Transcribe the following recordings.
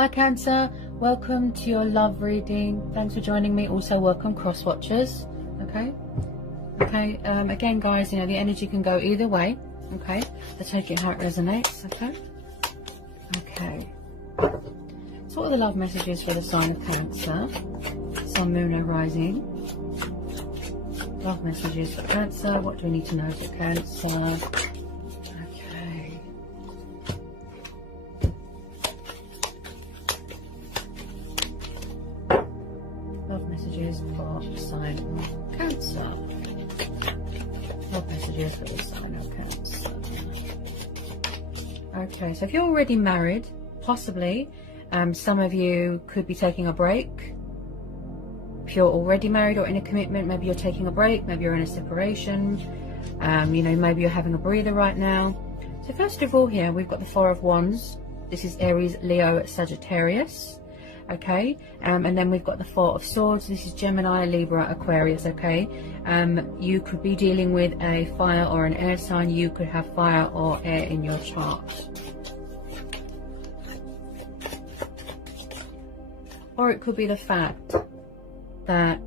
Hi Cancer, welcome to your love reading. Thanks for joining me. Also welcome cross watchers. Okay, again guys, you know the energy can go either way. Okay, so take it how it resonates. Okay, so what are the love messages for the sign of Cancer? Sun, Moon or Rising. Love messages for Cancer. What do we need to know for Cancer? For the sign of Cancer. What messages for the sign of Cancer? Okay, so if you're already married, possibly some of you could be taking a break. If you're already married or in a commitment, maybe you're taking a break, maybe you're in a separation, you know, maybe you're having a breather right now. So first of all here, we've got the Four of Wands. This is Aries, Leo, Sagittarius. Okay, and then we've got the Four of Swords. This is Gemini, Libra, Aquarius. Okay, you could be dealing with a fire or an air sign. You could have fire or air in your chart, or it could be the fact that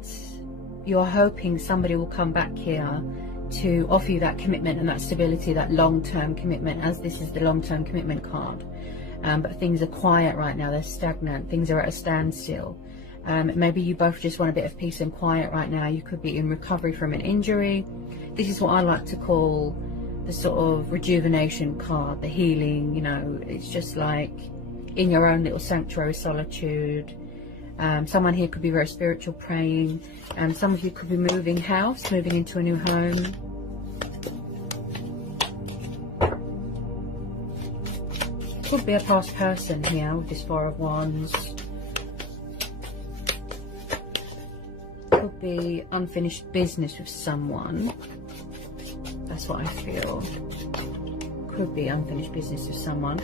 you're hoping somebody will come back here to offer you that commitment and that stability, that long-term commitment, as this is the long-term commitment card. But things are quiet right now, they're stagnant, things are at a standstill. Maybe you both just want a bit of peace and quiet right now. You could be in recovery from an injury. This is what I like to call the sort of rejuvenation card, the healing, you know, it's just like in your own little sanctuary solitude. Someone here could be very spiritual, praying. Some of you could be moving house, moving into a new home. Could be a past person here with this Four of Wands. Could be unfinished business with someone. That's what I feel. Could be unfinished business with someone.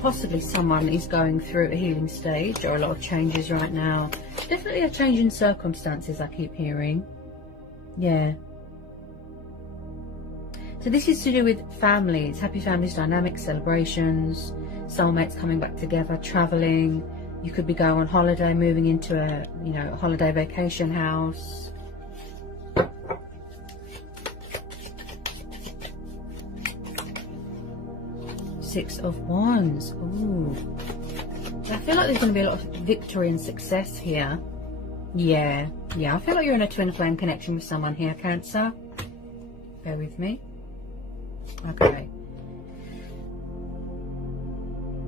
Possibly someone is going through a healing stage or a lot of changes right now. Definitely a change in circumstances, I keep hearing. Yeah. So this is to do with families, happy families, dynamic celebrations, soulmates coming back together, traveling. You could be going on holiday, moving into a, you know, holiday vacation house. Six of Wands. Ooh. I feel like there's going to be a lot of victory and success here. Yeah. I feel like you're in a twin flame connection with someone here, Cancer. Bear with me. Okay.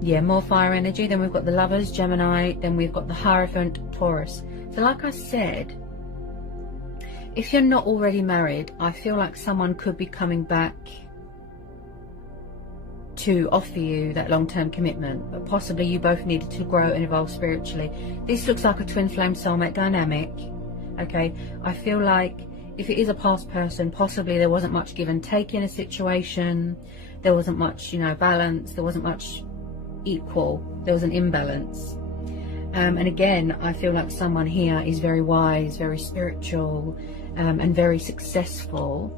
Yeah, more fire energy. Then we've got the Lovers, Gemini. Then we've got the Hierophant, Taurus. So like I said, if you're not already married, I feel like someone could be coming back to offer you that long-term commitment, but possibly you both needed to grow and evolve spiritually. This looks like a twin flame soulmate dynamic. Okay, I feel like if it is a past person, possibly there wasn't much give and take in a situation. There wasn't much, you know, balance. There wasn't much equal. There was an imbalance. And again, I feel like someone here is very wise, very spiritual, and very successful,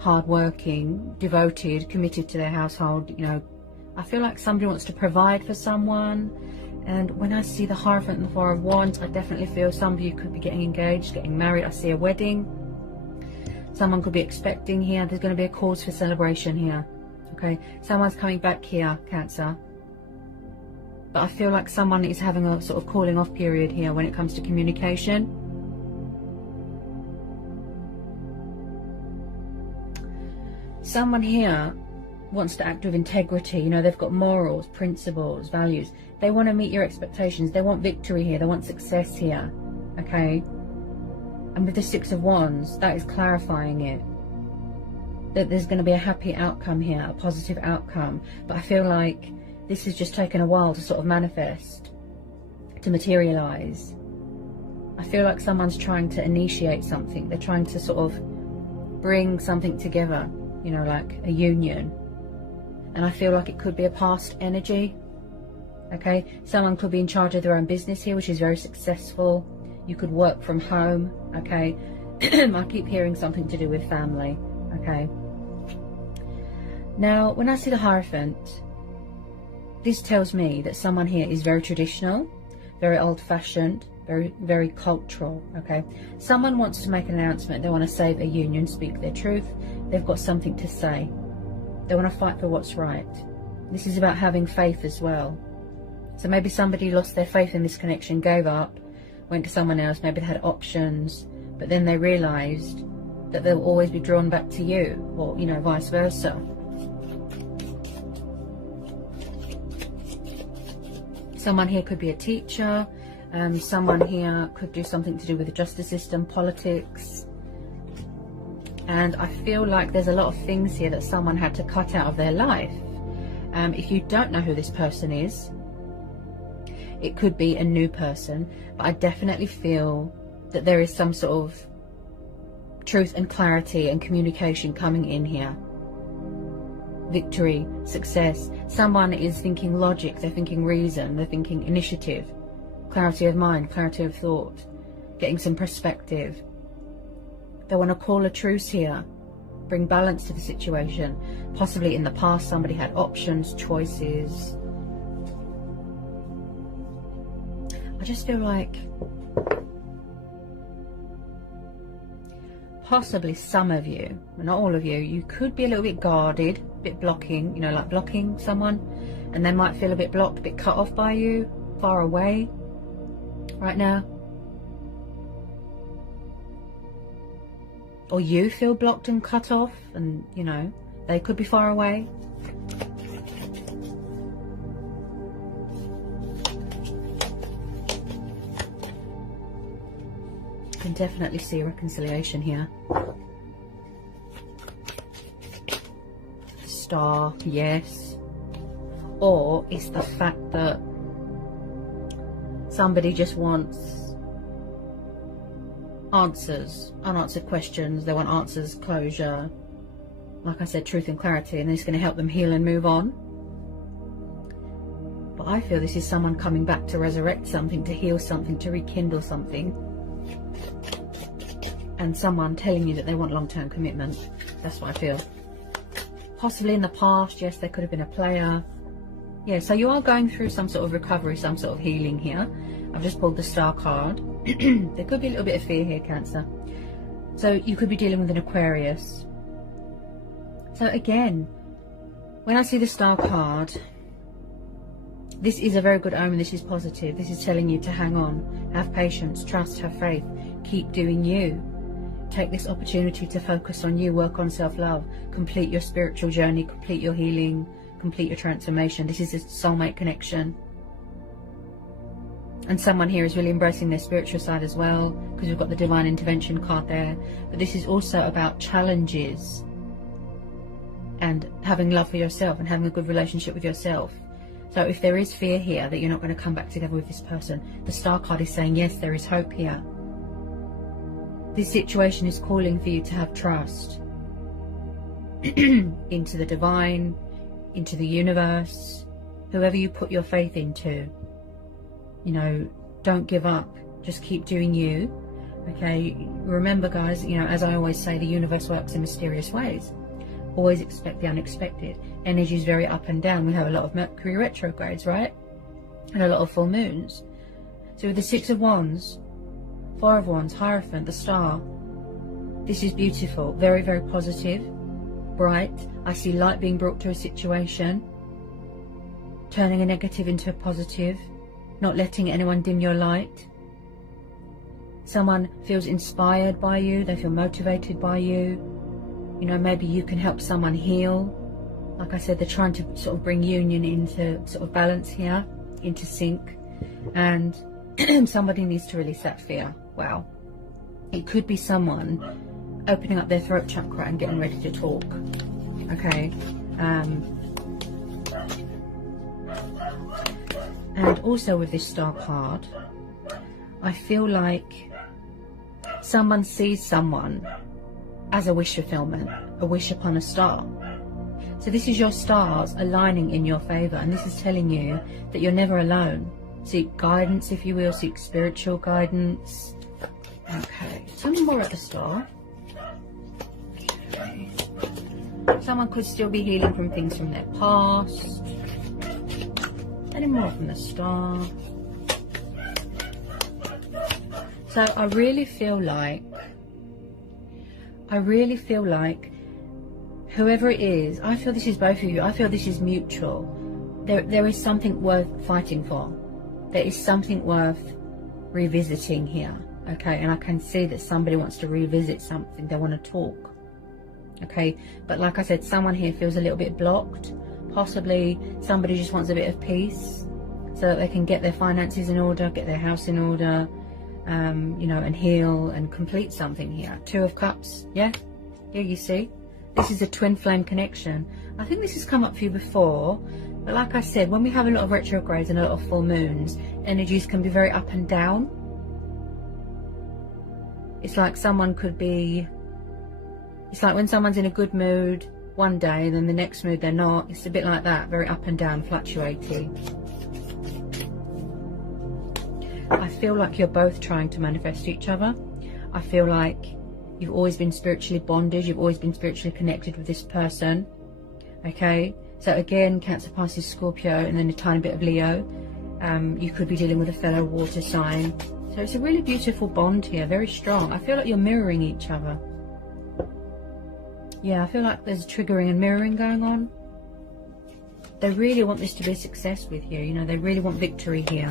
hardworking, devoted, committed to their household. You know, I feel like somebody wants to provide for someone. And when I see the Hierophant and the Four of Wands, I definitely feel some of you could be getting engaged, getting married. I see a wedding. Someone could be expecting here. There's going to be a cause for celebration here. Okay, someone's coming back here, Cancer. But I feel like someone is having a sort of calling off period here when it comes to communication. Someone here wants to act with integrity. You know, they've got morals, principles, values. They want to meet your expectations. They want victory here. They want success here. Okay. And with the Six of Wands, that is clarifying it. That there's going to be a happy outcome here, a positive outcome. But I feel like this has just taken a while to sort of manifest, to materialize. I feel like someone's trying to initiate something. They're trying to sort of bring something together, you know, like a union. And I feel like it could be a past energy. Okay, someone could be in charge of their own business here, which is very successful. You could work from home. Okay. I keep hearing something to do with family. Okay. Now, when I see the Hierophant, this tells me that someone here is very traditional, very old-fashioned, very cultural, okay? Someone wants to make an announcement. They want to save a union, speak their truth. They've got something to say. They want to fight for what's right. This is about having faith as well. So maybe somebody lost their faith in this connection, gave up, went to someone else, maybe they had options, but then they realised that they'll always be drawn back to you, or, you know, vice versa. Someone here could be a teacher. Someone here could do something to do with the justice system, politics. And I feel like there's a lot of things here that someone had to cut out of their life. If you don't know who this person is, it could be a new person, but I definitely feel that there is some sort of truth and clarity and communication coming in here. Victory, success. Someone is thinking logic, they're thinking reason, they're thinking initiative, clarity of mind, clarity of thought, getting some perspective. They want to call a truce here, bring balance to the situation. Possibly in the past somebody had options, choices. I just feel like possibly some of you, not all of you, you could be a little bit guarded, a bit blocking, you know, like blocking someone, and they might feel a bit blocked, a bit cut off by you, far away right now. Or you feel blocked and cut off, and, you know, they could be far away. I can definitely see a reconciliation here. Star, yes. Or it's the fact that somebody just wants answers, unanswered questions. They want answers, closure. Like I said, truth and clarity, and it's going to help them heal and move on. But I feel this is someone coming back to resurrect something, to heal something, to rekindle something. And someone telling you that they want long-term commitment. That's what I feel. Possibly in the past, yes, there could have been a player. Yeah, so you are going through some sort of recovery, some sort of healing here. I've just pulled the Star card. There could be a little bit of fear here, Cancer. So you could be dealing with an Aquarius. So again, when I see the Star card, this is a very good omen. This is positive. This is telling you to hang on, have patience, trust, have faith, keep doing you. Take this opportunity to focus on you, work on self-love, complete your spiritual journey, complete your healing, complete your transformation. This is a soulmate connection. And someone here is really embracing their spiritual side as well, because we've got the divine intervention card there. But this is also about challenges and having love for yourself and having a good relationship with yourself. So if there is fear here that you're not going to come back together with this person, the Star card is saying, yes, there is hope here. This situation is calling for you to have trust into the divine, into the universe, whoever you put your faith into. You know, don't give up. Just keep doing you. Okay, remember, guys, you know, as I always say, the universe works in mysterious ways. Always expect the unexpected. Energy is very up and down. We have a lot of Mercury retrogrades, right? And a lot of full moons. So with the Six of Wands, Four of Wands, Hierophant, the Star, this is beautiful. Very, very positive, bright. I see light being brought to a situation, turning a negative into a positive, not letting anyone dim your light. Someone feels inspired by you. They feel motivated by you. You know, maybe you can help someone heal. Like I said, they're trying to sort of bring union into sort of balance here, into sync. And somebody needs to release that fear. Wow. It could be someone opening up their throat chakra and getting ready to talk. Okay. And also with this Star card, I feel like someone sees someone as a wish fulfillment, a wish upon a star. So this is your stars aligning in your favor, and this is telling you that you're never alone. Seek guidance, if you will, seek spiritual guidance. Okay, tell me more about the Star. Okay. Someone could still be healing from things from their past. Any more from the star? So I really feel like whoever it is, I feel this is both of you. I feel this is mutual. There is something worth fighting for. There is something worth revisiting here. Okay, and I can see that somebody wants to revisit something. They want to talk. Okay, but like I said, someone here feels a little bit blocked. Possibly somebody just wants a bit of peace so that they can get their finances in order, get their house in order, you know, and heal and complete something here. Two of Cups, yeah? Here you see. This is a twin flame connection. I think this has come up for you before, but like I said, when we have a lot of retrogrades and a lot of full moons, energies can be very up and down. It's like someone could be, it's like when someone's in a good mood one day, then the next mood they're not. It's a bit like that, very up and down, fluctuating. I feel like you're both trying to manifest each other. I feel like you've always been spiritually bonded. You've always been spiritually connected with this person. Okay, so again, Cancer, Pisces, Scorpio, and then a tiny bit of Leo. You could be dealing with a fellow water sign. So it's a really beautiful bond here, very strong. I feel like you're mirroring each other. Yeah, I feel like there's triggering and mirroring going on. They really want this to be a success with you. You know, they really want victory here.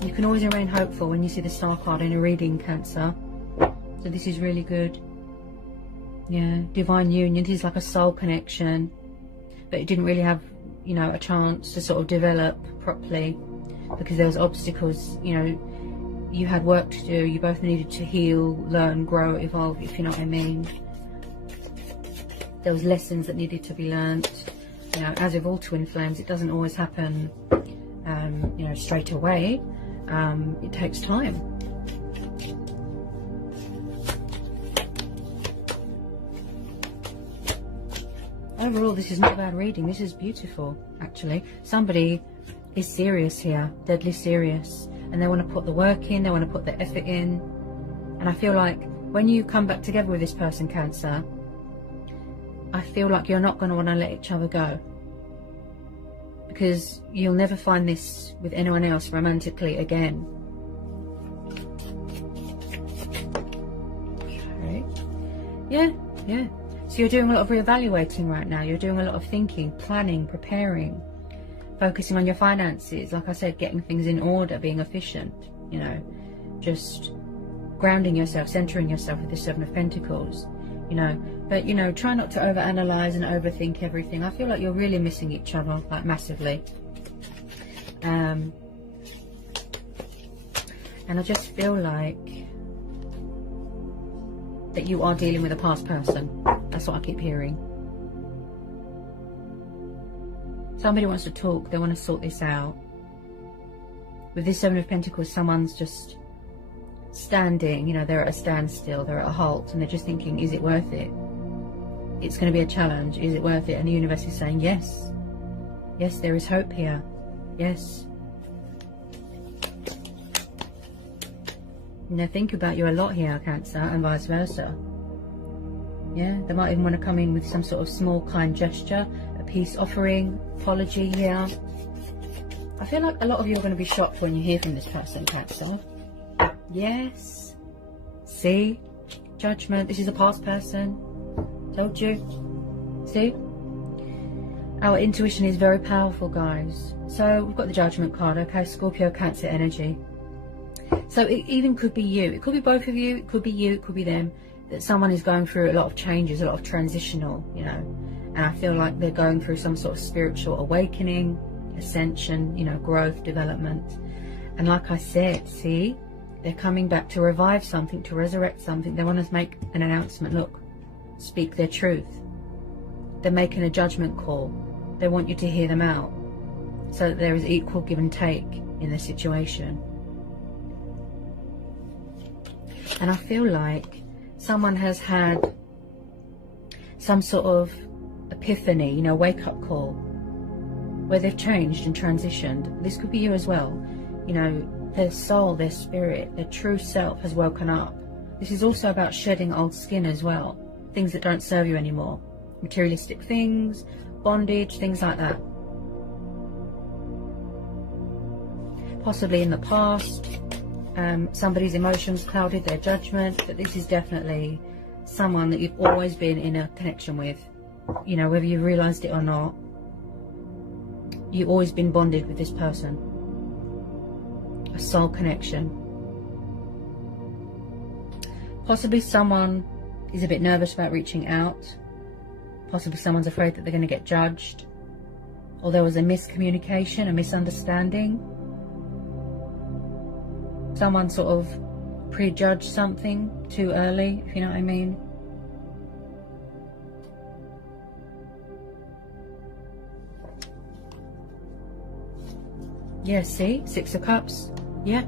You can always remain hopeful when you see the Star card in a reading, Cancer. So this is really good. Yeah, divine union. This is like a soul connection, but it didn't really have, you know, a chance to sort of develop properly because there was obstacles. You know, you had work to do. You both needed to heal, learn, grow, evolve, if you know what I mean. There was lessons that needed to be learnt. You know, as with all twin flames, it doesn't always happen, you know, straight away. It takes time. Overall, this is not a bad reading. This is beautiful, actually. Somebody is serious here, deadly serious, and they want to put the work in, they want to put the effort in. And I feel like when you come back together with this person, Cancer, I feel like you're not going to want to let each other go, because you'll never find this with anyone else romantically again. Okay. Yeah. So you're doing a lot of reevaluating right now. You're doing a lot of thinking, planning, preparing, focusing on your finances. Like I said, getting things in order, being efficient, you know, just grounding yourself, centering yourself with the Seven of Pentacles, you know. But, you know, try not to overanalyze and overthink everything. I feel like you're really missing each other, like massively. And I just feel like that you are dealing with a past person. That's what I keep hearing. Somebody wants to talk. They want to sort this out. With this Seven of Pentacles, someone's just standing, you know, they're at a standstill, they're at a halt, and they're just thinking, is it worth it? It's going to be a challenge. Is it worth it? And the universe is saying, yes. Yes, there is hope here. Yes. And they think about you a lot here, Cancer, and vice versa. Yeah, they might even want to come in with some sort of small, kind gesture, a peace offering, apology here. I feel like a lot of you are going to be shocked when you hear from this person, Cancer. Yes. See? Judgment. This is a past person. Told you. See? Our intuition is very powerful, guys. So we've got the Judgment card, okay? Scorpio, Cancer energy. So it even could be you. It could be both of you. It could be you. It could be them. That someone is going through a lot of changes, a lot of transitional, you know. And I feel like they're going through some sort of spiritual awakening, ascension, you know, growth, development. And like I said, see? They're coming back to revive something, to resurrect something. They want to make an announcement. Look, speak their truth. They're making a judgment call. They want you to hear them out, so that there is equal give and take in the situation. And I feel like someone has had some sort of epiphany, you know, wake-up call, where they've changed and transitioned. This could be you as well. You know, their soul, their spirit, their true self has woken up. This is also about shedding old skin as well. Things that don't serve you anymore. Materialistic things, bondage, things like that. Possibly in the past, somebody's emotions clouded their judgment, but this is definitely someone that you've always been in a connection with. You know, whether you realised it or not, you've always been bonded with this person. A soul connection. Possibly someone is a bit nervous about reaching out. Possibly someone's afraid that they're going to get judged. Or there was a miscommunication, a misunderstanding. Someone sort of prejudged something too early, if you know what I mean. Yeah, see? Six of Cups. Yeah.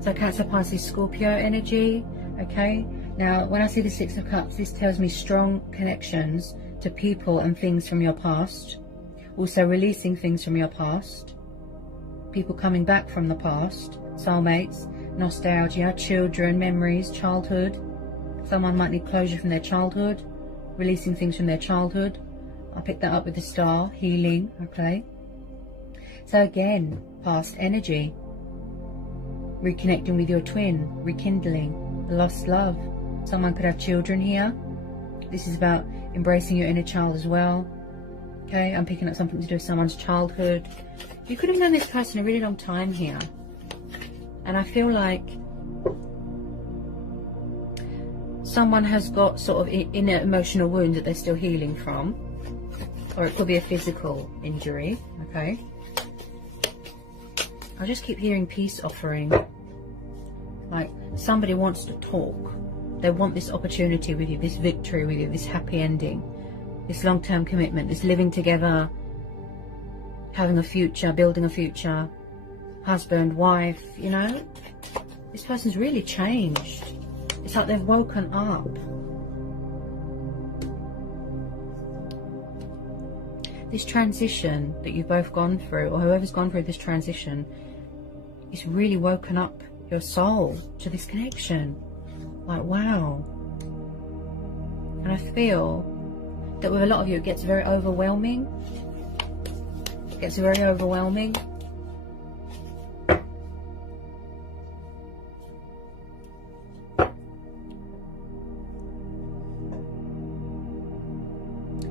So Cancer, Pisces, Scorpio energy. Okay. Now, when I see the Six of Cups, this tells me strong connections to people and things from your past. Also releasing things from your past. People coming back from the past. Soulmates, nostalgia, children, memories, childhood. Someone might need closure from their childhood. Releasing things from their childhood. I'll pick that up with the star. Healing. Okay. So again, past energy. Reconnecting with your twin. Rekindling. Lost love. Someone could have children here. This is about embracing your inner child as well. Okay, I'm picking up something to do with someone's childhood. You could have known this person a really long time here. And I feel like someone has got sort of inner emotional wounds that they're still healing from. Or it could be a physical injury. Okay. I just keep hearing peace offering. Like somebody wants to talk. They want this opportunity with you, this victory with you, this happy ending, this long-term commitment, this living together, having a future, building a future, husband, wife, you know. This person's really changed. It's like they've woken up. This transition that you've both gone through, or whoever's gone through this transition, is really woken up your soul to this connection. Like, wow. And I feel that with a lot of you it gets very overwhelming. It gets very overwhelming.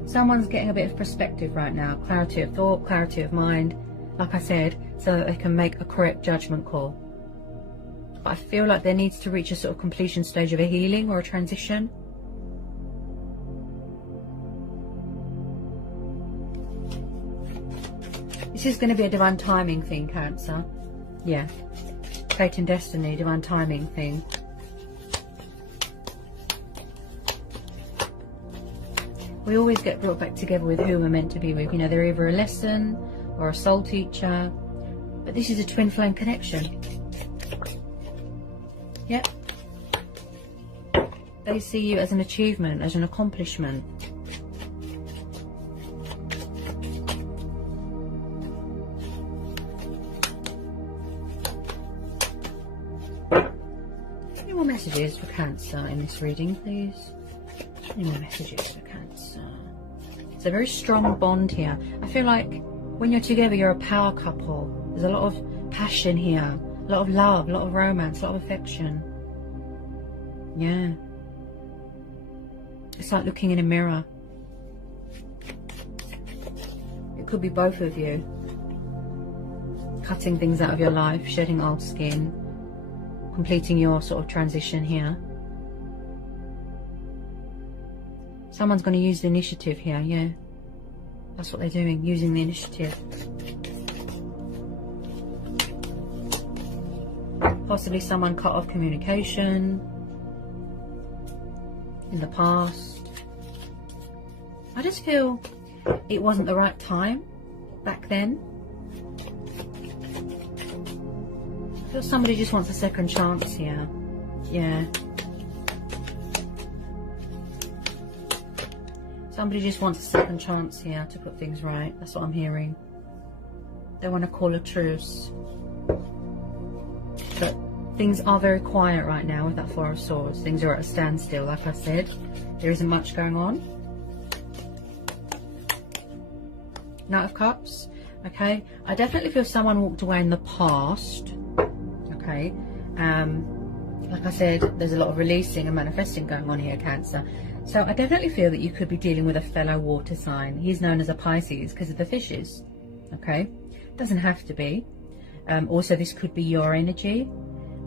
Someone's getting a bit of perspective right now. Clarity of thought, clarity of mind. Like I said, so that they can make a correct judgment call. But I feel like there needs to reach a sort of completion stage of a healing or a transition. This is going to be a divine timing thing, Cancer. Yeah. Fate and destiny, divine timing thing. We always get brought back together with who we're meant to be with. You know, they're either a lesson or a soul teacher. But this is a twin flame connection. Yep. They see you as an achievement, as an accomplishment. Any more messages for Cancer in this reading, please? Any more messages for Cancer? It's a very strong bond here. I feel like when you're together, you're a power couple. There's a lot of passion here. A lot of love, a lot of romance, a lot of affection. Yeah. It's like looking in a mirror. It could be both of you. Cutting things out of your life, shedding old skin, completing your sort of transition here. Someone's going to use the initiative here, yeah. That's what they're doing, using the initiative. Possibly someone cut off communication in the past. I just feel it wasn't the right time back then. I feel somebody just wants a second chance here. Yeah. Somebody just wants a second chance here to put things right. That's what I'm hearing. They want to call a truce. But things are very quiet right now with that Four of Swords. Things are at a standstill, like I said. There isn't much going on. Knight of Cups. Okay, I definitely feel someone walked away in the past. Okay, like I said, there's a lot of releasing and manifesting going on here, Cancer. So I definitely feel that you could be dealing with a fellow water sign. He's known as a Pisces because of the fishes. Okay, doesn't have to be. Also, this could be your energy,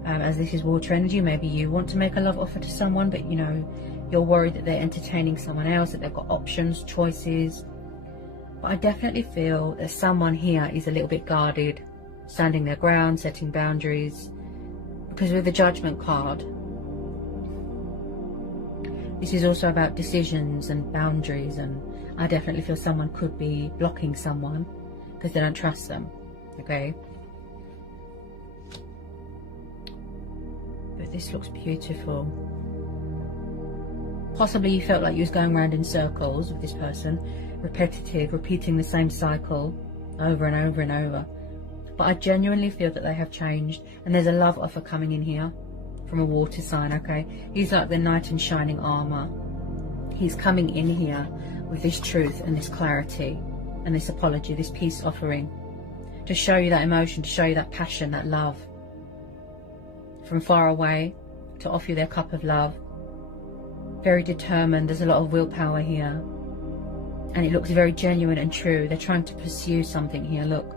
as this is water energy. Maybe you want to make a love offer to someone, but you know, you're worried that they're entertaining someone else, that they've got options, choices. But I definitely feel that someone here is a little bit guarded, standing their ground, setting boundaries. Because with the Judgment card, this is also about decisions and boundaries, and I definitely feel someone could be blocking someone because they don't trust them. Okay, but this looks beautiful. Possibly you felt like you was going around in circles with this person, repetitive, repeating the same cycle over and over and over. But I genuinely feel that they have changed, and there's a love offer coming in here from a water sign. Okay, he's like the knight in shining armor. He's coming in here with this truth and this clarity and this apology, this peace offering, to show you that emotion, to show you that passion, that love from far away, to offer you their cup of love. Very determined. There's a lot of willpower here, and it looks very genuine and true. They're trying to pursue something here. Look,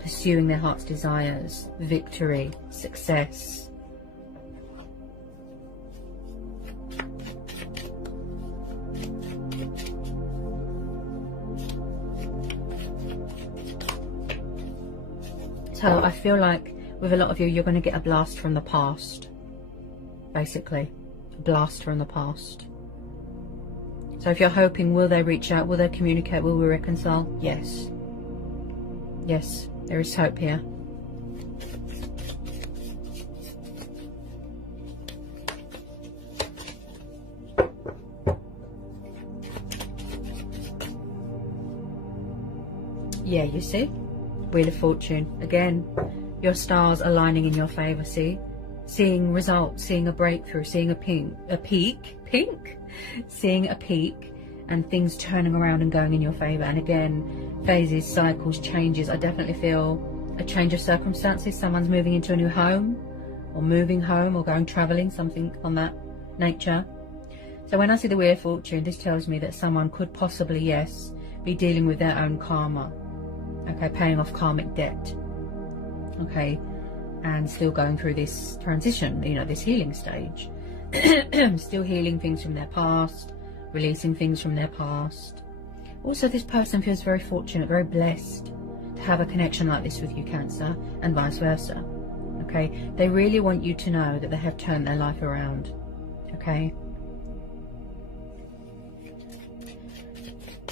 pursuing their heart's desires, victory, success. So I feel like with a lot of you, you're going to get a blast from the past, basically. A blast from the past. So if you're hoping, will they reach out? Will they communicate? Will we reconcile? Yes. Yes, there is hope here. Yeah, you see? Wheel of Fortune. Again, your stars aligning in your favour, see? Seeing results, seeing a breakthrough, seeing a peak, seeing a peak, and things turning around and going in your favour. And again, phases, cycles, changes. I definitely feel a change of circumstances. Someone's moving into a new home, or moving home, or going travelling, something on that nature. So when I see the Wheel of Fortune, this tells me that someone could possibly, yes, be dealing with their own karma. Okay, paying off karmic debt. Okay, and still going through this transition, you know, this healing stage. Still healing things from their past, releasing things from their past. Also, this person feels very fortunate, very blessed to have a connection like this with you, Cancer, and vice versa. Okay, they really want you to know that they have turned their life around. Okay,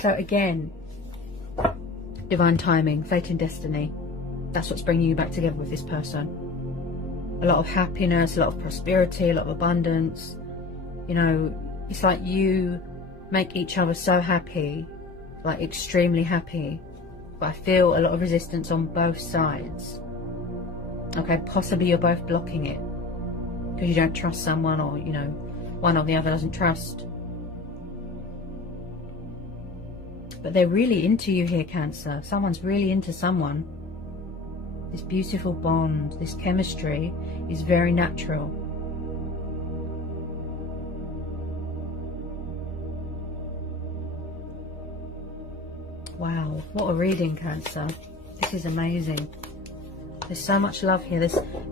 so again, divine timing, fate and destiny. That's what's bringing you back together with this person. A lot of happiness, a lot of prosperity, a lot of abundance. You know, it's like you make each other so happy, like extremely happy. But I feel a lot of resistance on both sides. Okay, possibly you're both blocking it because you don't trust someone, or, you know, one or the other doesn't trust. But they're really into you here, Cancer. Someone's really into someone. This beautiful bond, this chemistry is very natural. Wow, what a reading, Cancer. This is amazing. There's so much love here.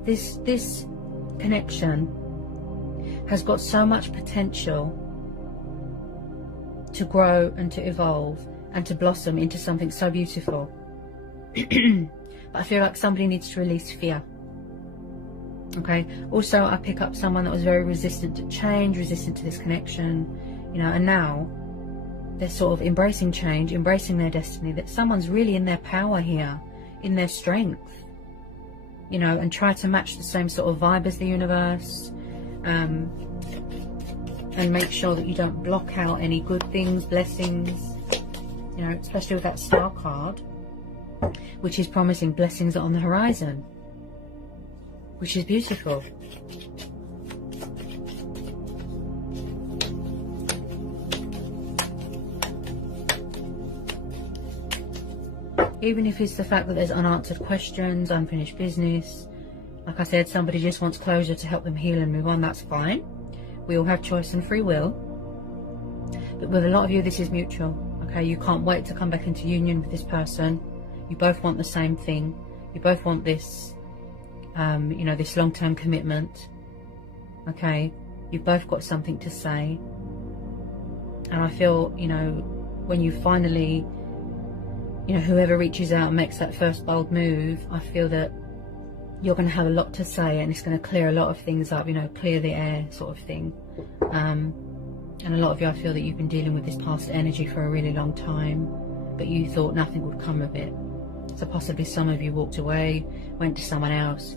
This connection has got so much potential to grow and to evolve and to blossom into something so beautiful. But I feel like somebody needs to release fear. Okay, also I pick up someone that was very resistant to change, resistant to this connection, you know, and now they're sort of embracing change, embracing their destiny, that someone's really in their power here, in their strength, you know, and try to match the same sort of vibe as the universe, and make sure that you don't block out any good things, blessings, you know, especially with that Star card, which is promising blessings on the horizon, which is beautiful. Even if it's the fact that there's unanswered questions, unfinished business. Like I said, somebody just wants closure to help them heal and move on. That's fine. We all have choice and free will. But with a lot of you, this is mutual. Okay, you can't wait to come back into union with this person. You both want the same thing. You both want this, you know, this long-term commitment. Okay, you've both got something to say. And I feel, you know, when you finally, you know, whoever reaches out and makes that first bold move, I feel that you're going to have a lot to say, and it's going to clear a lot of things up, you know, clear the air sort of thing. And a lot of you, I feel that you've been dealing with this past energy for a really long time, but you thought nothing would come of it. So possibly some of you walked away, went to someone else,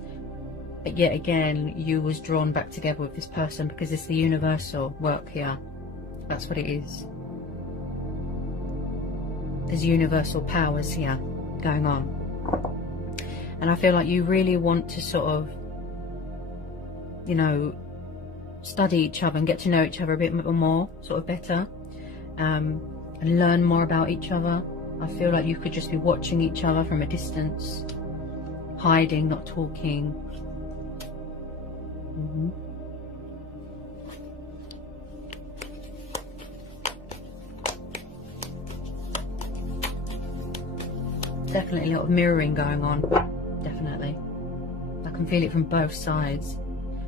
but yet again, you was drawn back together with this person because it's the universal work here. That's what it is. There's universal powers here going on. And I feel like you really want to sort of, you know, study each other and get to know each other a bit more, sort of better, and learn more about each other. I feel like you could just be watching each other from a distance, hiding, not talking. Definitely a lot of mirroring going on. Definitely. I can feel it from both sides.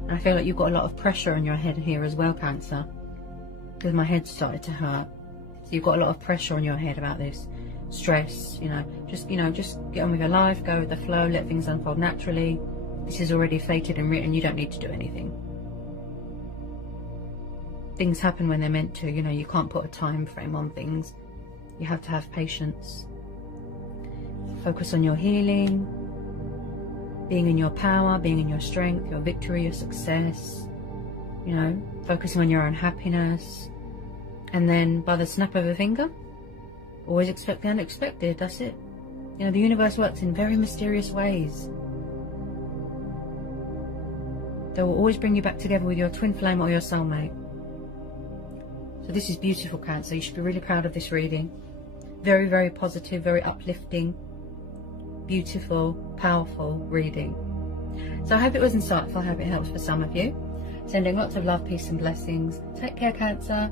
And I feel like you've got a lot of pressure on your head here as well, Cancer. Because my head started to hurt. So you've got a lot of pressure on your head about this. Stress, you know, just get on with your life, go with the flow, let things unfold naturally. This is already fated and written, you don't need to do anything. Things happen when they're meant to, you know, you can't put a time frame on things. You have to have patience. Focus on your healing, being in your power, being in your strength, your victory, your success, you know, focusing on your own happiness. And then by the snap of a finger, always expect the unexpected. That's it. You know, the universe works in very mysterious ways. They will always bring you back together with your twin flame or your soulmate. So this is beautiful, Cancer. You should be really proud of this reading. Very, very positive, very uplifting, beautiful, powerful reading. So I hope it was insightful. I hope it helps for some of you. Sending lots of love, peace and blessings. Take care, Cancer.